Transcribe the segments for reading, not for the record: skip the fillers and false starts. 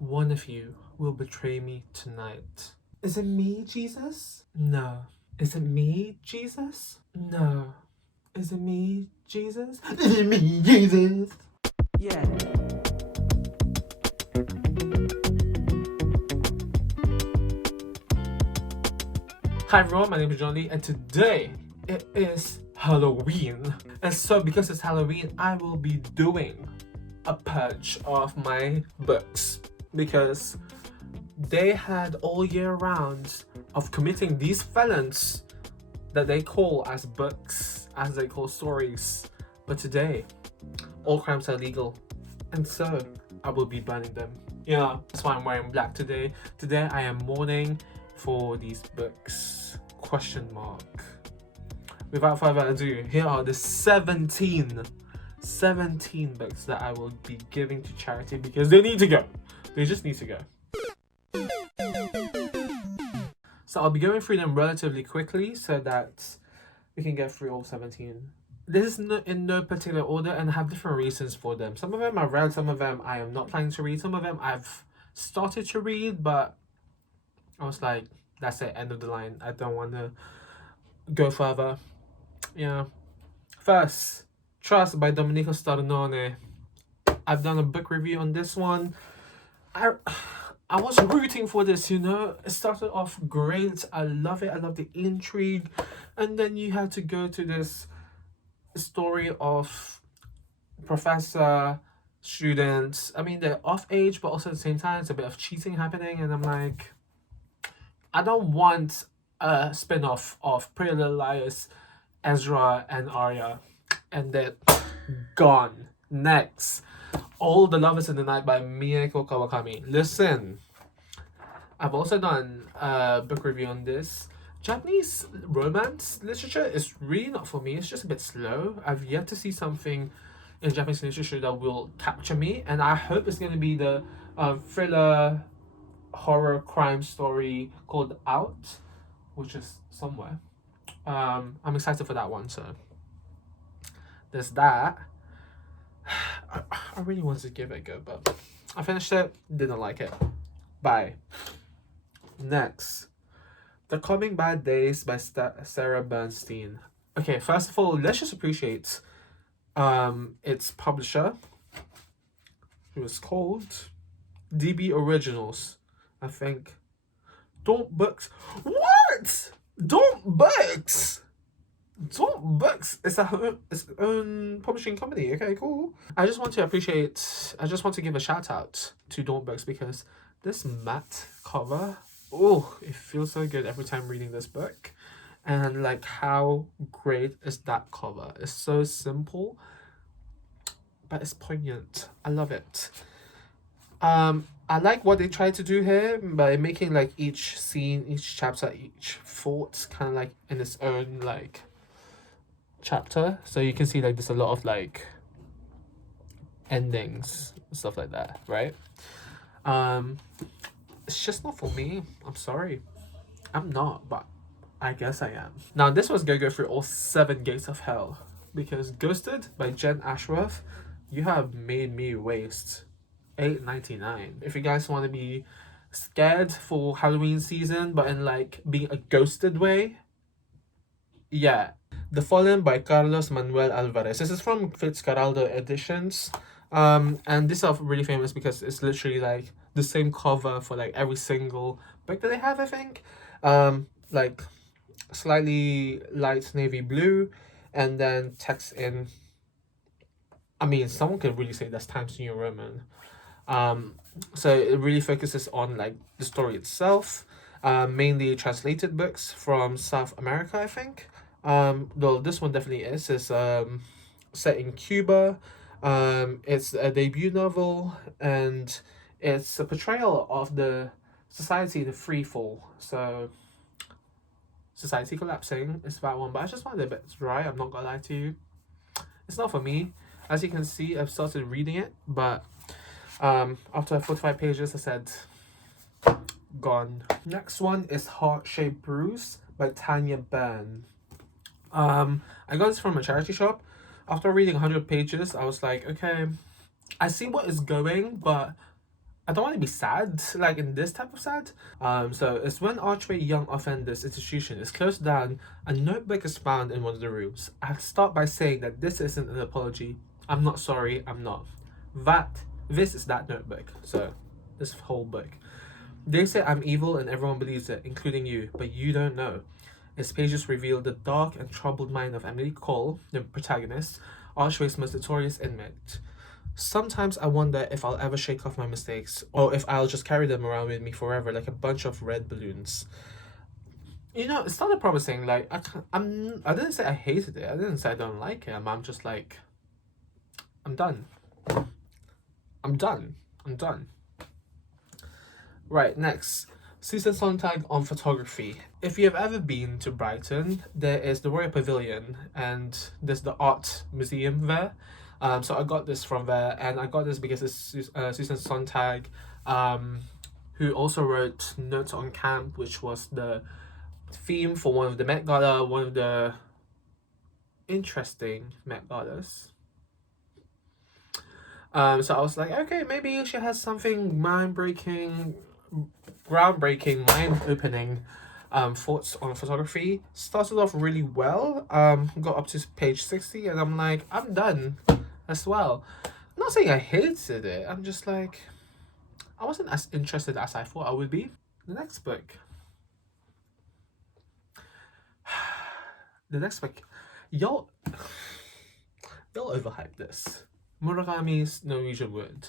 one of you will betray me tonight. Is it me, Jesus? No. Is it me, Jesus? No. Is it me, Jesus? Is it me, Jesus? Yeah. Hi everyone, my name is Johnley, and today it is Halloween. And so because it's Halloween, I will be doing a purge of my books because they had all year round of committing these felons that they call as books, as they call stories. But today, all crimes are legal, and so I will be burning them. Yeah, that's why I'm wearing black today. Today I am mourning for these books. Question mark. Without further ado, here are the 17 books that I will be giving to charity because they need to go. They just need to go. So I'll be going through them relatively quickly so that we can get through all 17. This is in no particular order and I have different reasons for them. Some of them I've read, some of them I am not planning to read. Some of them I've started to read, but I was like, that's it, end of the line. I don't want to go further. Yeah. First, Trust by Domenico Starnone. I've done a book review on this one. I was rooting for this, you know. It started off great. I love it. I love the intrigue. And then you had to go to this story of professor, students. I mean, they're off age, but also at the same time, it's a bit of cheating happening. And I'm like, I don't want a spin-off of Pretty Little Liars, Ezra and Arya. And then gone. Next, All the Lovers in the Night by Mieko Kawakami. Listen, I've also done a book review on this. Japanese romance literature is really not for me. It's just a bit slow. I've yet to see something in Japanese literature that will capture me. And I hope it's going to be the thriller horror crime story called Out, which is somewhere. I'm excited for that one, so there's that. I really wanted to give it a go, but I finished it, didn't like it. Bye. Next, The Coming Bad Days by Sarah Bernstein. Okay, first of all, let's just appreciate its publisher, who is called DB Originals, I think. Don't Books. What? Don't Books? Don't Books is its own publishing company. Okay, cool. I just want to give a shout out to Don't Books because this matte cover, oh, it feels so good every time reading this book. And like, how great is that cover? It's so simple, but it's poignant. I love it. I like what they tried to do here by making like each scene, each chapter, each thought kind of like in its own like chapter. So you can see like there's a lot of like endings, stuff like that, right? It's just not for me. I'm sorry. I'm not, but I guess I am. Now this was gonna go through all 7 gates of hell because Ghosted by Jen Ashworth, you have made me waste $8.99. If you guys want to be scared for Halloween season, but in like being a ghosted way, yeah. The Fallen by Carlos Manuel Alvarez. This is from Fitzcarraldo Editions. And these are really famous because it's literally like the same cover for like every single book that they have, I think. Like slightly light navy blue, and then text in. I mean, someone could really say that's Times New Roman. So it really focuses on like the story itself, mainly translated books from South America, I think. Though this one definitely is. It's set in Cuba. It's a debut novel, and it's a portrayal of the society in a free fall. So society collapsing is that one, but I just find it a bit dry. I'm not gonna lie to you. It's not for me. As you can see, I've started reading it, but after 45 pages, I said, gone. Next one is Heart Shaped Bruise by Tanya Byrne. I got this from a charity shop. After reading 100 pages, I was like, okay, I see what is going, but I don't want to be sad, like in this type of sad. So it's when Archway Young Offenders Institution is closed down, a notebook is found in one of the rooms. I'll start by saying that this isn't an apology. I'm not sorry, I'm not. This is that notebook. So, this whole book. They say I'm evil and everyone believes it, including you, but you don't know. Its pages reveal the dark and troubled mind of Emily Cole, the protagonist, Archway's most notorious inmate. Sometimes I wonder if I'll ever shake off my mistakes, or if I'll just carry them around with me forever like a bunch of red balloons. You know, it started promising. Like I didn't say I hated it. I didn't say I don't like it. I'm just like, I'm done. I'm done. I'm done. Right, next. Susan Sontag on photography. If you have ever been to Brighton, there is the Royal Pavilion and there's the art museum there. So I got this from there, and I got this because it's Susan Sontag, who also wrote Notes on Camp, which was the theme for one of the Met Gala, one of the interesting Met Galas. So I was like, okay, maybe she has something groundbreaking, mind-opening thoughts on photography. Started off really well. Got up to page 60, and I'm like, I'm done as well. I'm not saying I hated it. I'm just like, I wasn't as interested as I thought I would be. The next book. Y'all overhyped this. Murakami's Norwegian Wood.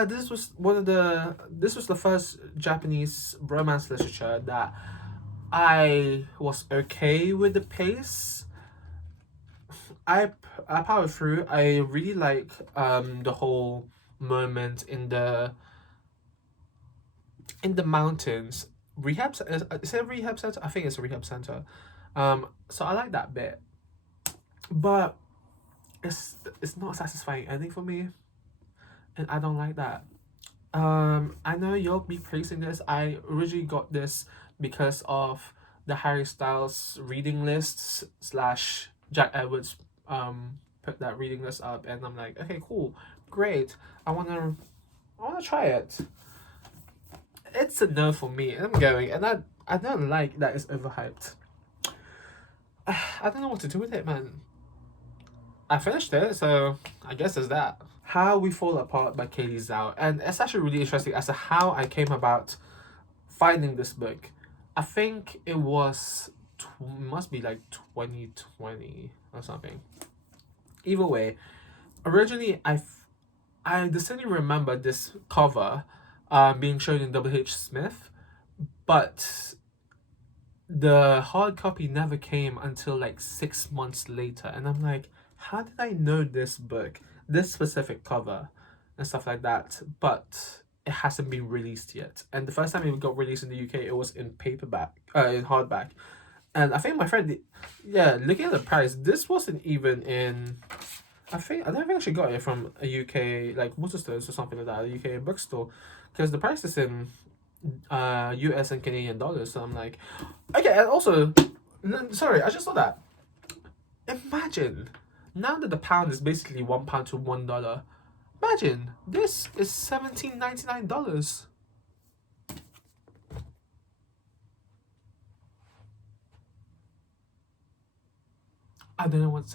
This was the first Japanese romance literature that I was okay with the pace. I powered through. I really like the whole moment in the mountains. Is it a rehab center? I think it's a rehab center. So I like that bit, but it's not a satisfying ending for me, and I don't like that. I know you'll be praising this. I originally got this because of the Harry Styles reading lists slash Jack Edwards put that reading list up, and I'm like, okay, cool, great. I wanna try it. It's a no for me. I'm going, and I don't like that it's overhyped. I don't know what to do with it, man. I finished it, so I guess it's that. How We Fall Apart by Katie Zhao, and it's actually really interesting as to how I came about finding this book. I think it was must be like 2020 or something. Either way, originally I distinctly remember this cover being shown in W.H. Smith, but the hard copy never came until like 6 months later, and I'm like, how did I know this book, this specific cover, and stuff like that? But it hasn't been released yet. And the first time it got released in the UK, it was in paperback, in hardback. And I think my friend, looking at the price, this wasn't even in. I don't think she got it from a UK like Waterstones or something like that, a UK bookstore, because the price is in US and Canadian dollars. So I'm like, okay. And also, sorry, I just saw that. Imagine now that the pound is basically £1 to $1. Imagine this is $17.99. I don't know what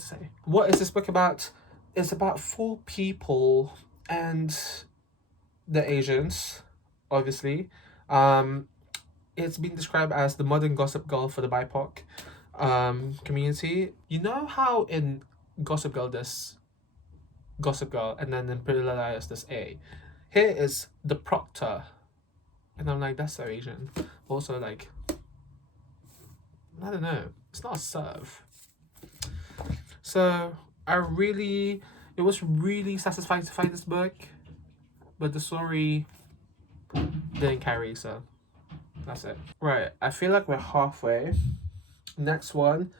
to say. What is this book about? It's about 4 people and the Asians, obviously. It's been described as the modern Gossip Girl for the BIPOC community. You know how in Gossip Girl there's Gossip Girl, and then in Pretty Little Liars there's A. Here is the Proctor, and I'm like, that's so Asian. Also, like, I don't know, it's not a serve. So it was really satisfying to find this book, but the story didn't carry, so that's it. Right, I feel like we're halfway. Next one,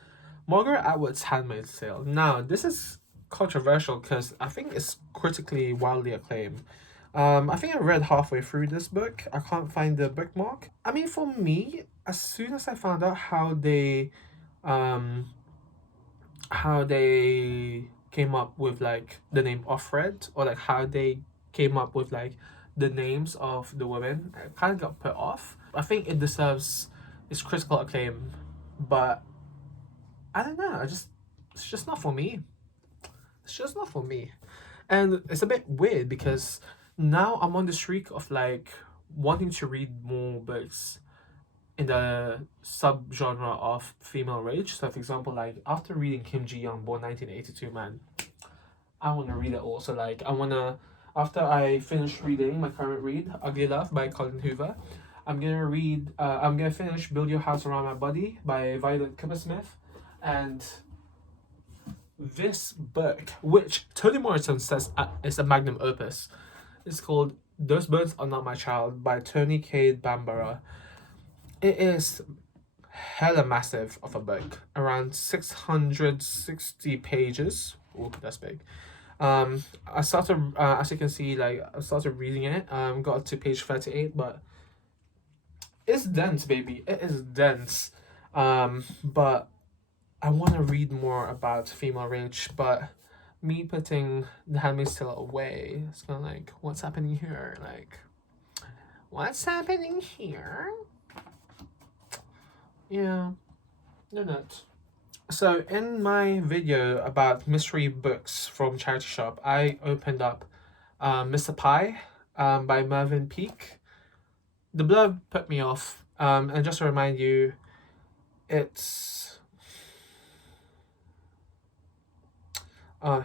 Margaret Atwood's Handmaid's Tale. Now, this is controversial because I think it's critically wildly acclaimed. I think I read halfway through this book. I can't find the bookmark. I mean, for me, as soon as I found out how they um, how they came up with like the name Offred, or like how they came up with like the names of the women. I kind of got put off. I think it deserves its critical acclaim, but I don't know. It's just not for me. It's just not for me. And it's a bit weird because now I'm on the streak of like wanting to read more books in the subgenre of female rage. So, for example, like after reading Kim Ji Young, born 1982, man, I want to read it also. Like, I want to, after I finish reading my current read, Ugly Love by Colin Hoover, I'm gonna finish Build Your House Around My Body by Violet Cooper-Smith. And this book, which Toni Morrison says is a magnum opus, is called Those Birds Are Not My Child by Toni Cade Bambara. It is hella massive of a book, around 660 pages. Oh, that's big. I started, as you can see, like I started reading it. Got to page 38, but it's dense, baby. It is dense. But I want to read more about female rage, but me putting The Handmaid's Tale away, it's kind of like, what's happening here? Like, what's happening here? Yeah, no nuts. So in my video about mystery books from charity shop, I opened up Mr. Pie by Mervyn Peake. The blurb put me off. And just to remind you, it's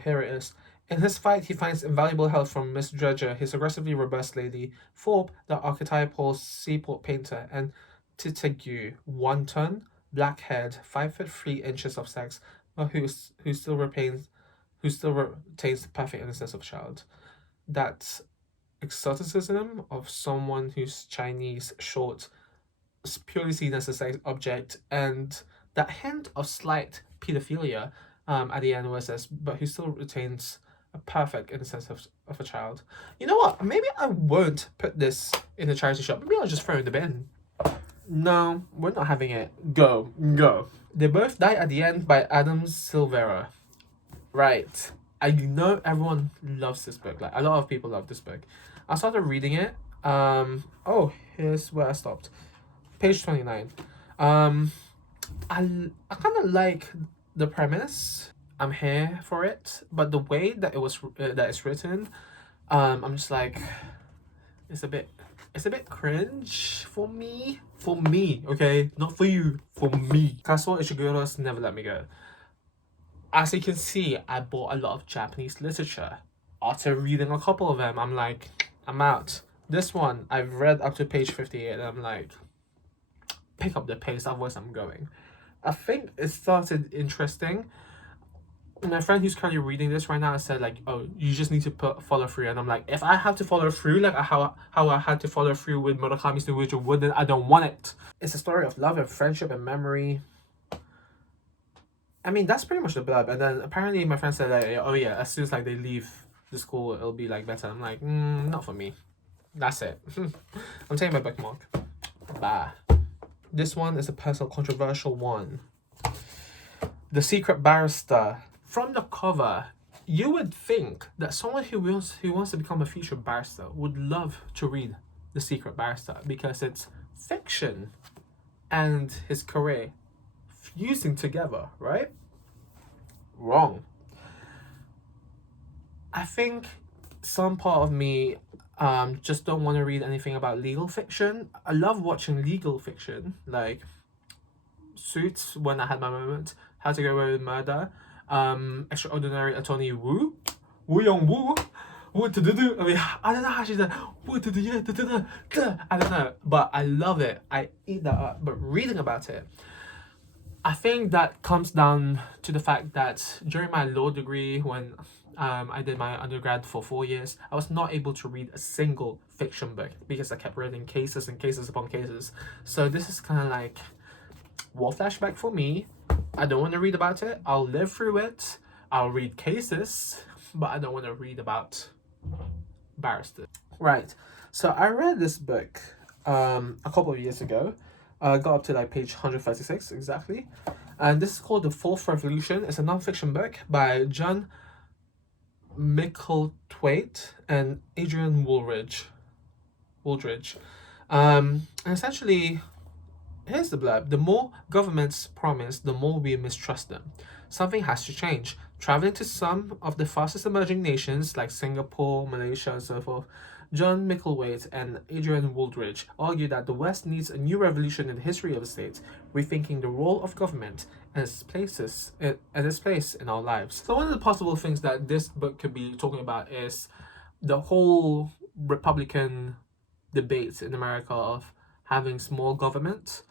here it is. In his fight, he finds invaluable help from Miss Dredger, his aggressively robust lady, Thorpe, the archetypal seaport painter, and Titigu, one ton, black-haired, 5'3" of sex, but who still retains the perfect innocence of a child. That exoticism of someone who's Chinese, short, purely seen as a sex object, and that hint of slight pedophilia at the end where it says, but who still retains a perfect innocence of a child. You know what? Maybe I won't put this in the charity shop. Maybe I'll just throw it in the bin. No, we're not having it. Go. They Both Die at the End by Adam Silvera. Right. I know everyone loves this book. Like, a lot of people love this book. I started reading it. Oh, here's where I stopped. Page 29. I kind of like the premise. I'm here for it, but the way that it's written, I'm just like, it's a bit cringe for me. For me, okay? Not for you. For me. Kazuo Ishiguro's Never Let Me Go. As you can see, I bought a lot of Japanese literature. After reading a couple of them, I'm like, I'm out. This one, I've read up to page 58, and I'm like, pick up the pace, otherwise I'm going. I think it started interesting. My friend who's currently reading this right now said like, oh, you just need to follow through. And I'm like, if I have to follow through, like how I had to follow through with Murakami's Norwegian Wood, then I don't want it. It's a story of love and friendship and memory. I mean, that's pretty much the blurb. And then apparently my friend said like, oh yeah, as soon as like they leave the school, it'll be like better. I'm like, not for me. That's it. I'm taking my bookmark. Bye. This one is a personal controversial one. The Secret Barrister. From the cover, you would think that someone who wants to become a future barrister would love to read The Secret Barrister because it's fiction and his career fusing together, right? Wrong. I think some part of me just don't want to read anything about legal fiction. I love watching legal fiction, like Suits when I had my moment, How to Get Away with Murder, Extraordinary Attorney Woo Young Woo. I mean, I don't know how she said I don't know, but I love it. I eat that up. But reading about it, I think that comes down to the fact that during my law degree, when I did my undergrad for 4 years, I was not able to read a single fiction book because I kept reading cases and cases upon cases. So this is kind of like war flashback for me. I don't want to read about it. I'll live through it. I'll read cases, but I don't want to read about barristers. Right. So I read this book a couple of years ago. Got up to like page 136 exactly. And this is called The Fourth Revolution. It's a non-fiction book by John Micklethwaite and Adrian Wooldridge. And essentially, here's the blurb. The more governments promise, the more we mistrust them. Something has to change. Traveling to some of the fastest emerging nations like Singapore, Malaysia, and so forth, John Micklethwaite and Adrian Wooldridge argue that the West needs a new revolution in the history of the state, rethinking the role of government and its place in our lives. So one of the possible things that this book could be talking about is the whole Republican debate in America of having small government,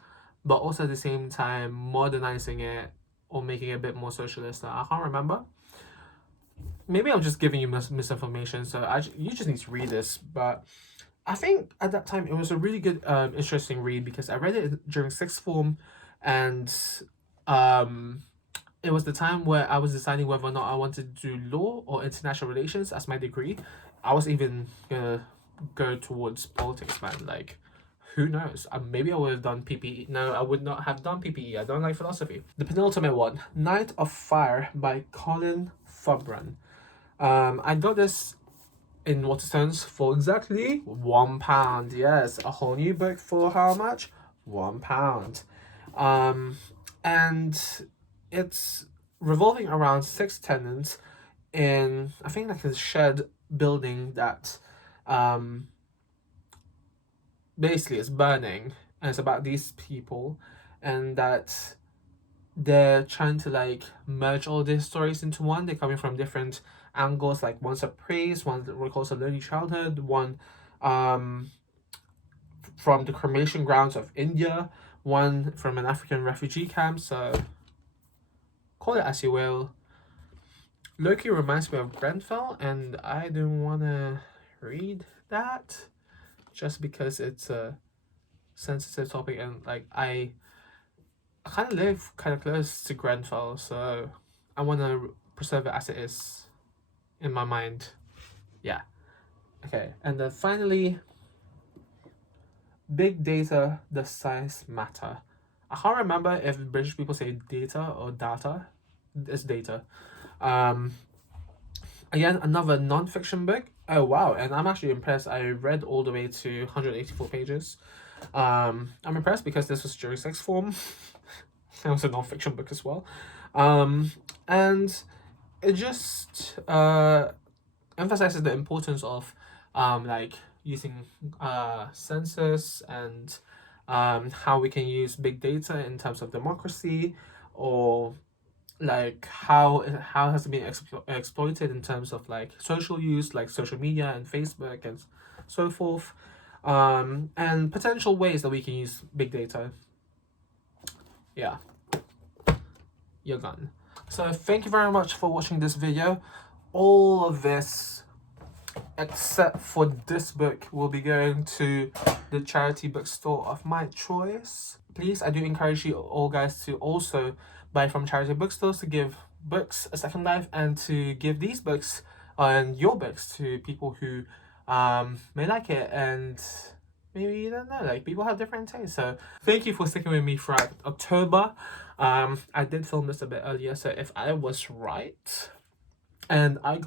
but also at the same time modernizing it or making it a bit more socialist. I can't remember. Maybe I'm just giving you misinformation, so you just need to read this. But I think at that time it was a really good, interesting read because I read it during sixth form, and it was the time where I was deciding whether or not I wanted to do law or international relations as my degree. I was even gonna go towards politics, man. Like, who knows? Maybe I would have done PPE. No, I would not have done PPE. I don't like philosophy. The penultimate one, Night of Fire by Colin Fubran. I got this in Waterstones for exactly £1. Yes, a whole new book for how much? £1. And it's revolving around 6 tenants in, I think, like a shared building that basically it's burning, and it's about these people, and that they're trying to like merge all these stories into one. They're coming from different angles, like one's a priest, one recalls a lonely childhood, one from the cremation grounds of India, one from an African refugee camp. So call it as you will. Loki reminds me of Grenfell, and I don't want to read that just because it's a sensitive topic, and like I kind of live kind of close to Grenfell, so I want to preserve it as it is in my mind. Yeah. Okay, and then finally, Big Data, Does Size Matter? I can't remember if British people say data or data. It's data. Again, another non-fiction book. Oh wow, and I'm actually impressed. I read all the way to 184 pages. I'm impressed because this was during sixth form. It was a non-fiction book as well. And it just emphasizes the importance of like using census and how we can use big data in terms of democracy, or like how it has been exploited in terms of like social use, like social media and Facebook and so forth, and potential ways that we can use big data. Yeah, you're gone. So thank you very much for watching this video. All of this, except for this book, will be going to the charity bookstore of my choice. Please, I do encourage you all guys to also buy from charity bookstores to give books a second life, and to give these books and your books to people who may like it, and maybe you don't know, like people have different tastes. So thank you for sticking with me throughout October. I did film this a bit earlier, so if I was right and I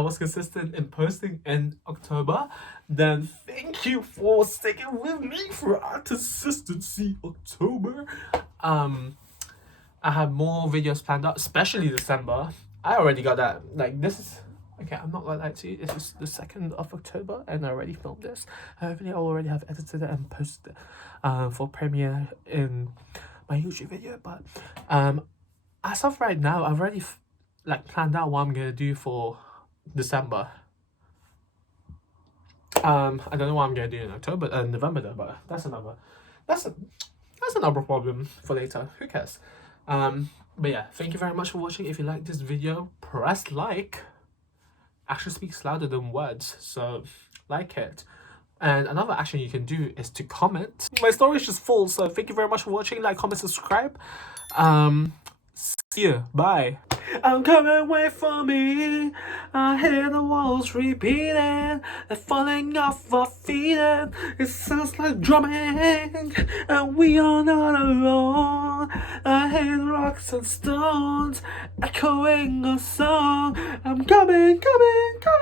was consistent in posting in October, then thank you for sticking with me throughout consistency October. I have more videos planned out, especially December. I already got that. Like, this is okay. I'm not gonna lie to you. This is the 2nd of October, and I already filmed this. Hopefully, I already have edited it and posted it for premiere in my YouTube video. But as of right now, I've already like planned out what I'm gonna do for December. I don't know what I'm gonna do in October and November though, but that's another problem for later. Who cares? But yeah, thank you very much for watching. If you like this video, press like. Action speaks louder than words, so like it. And another action you can do is to comment. My story is just full, so thank you very much for watching. Like, comment, subscribe. See you. Bye. I'm coming, wait for me. I hear the walls repeating, they're falling off our feet, and it sounds like drumming, and we are not alone. I hear the rocks and stones echoing a song. I'm coming, coming, coming.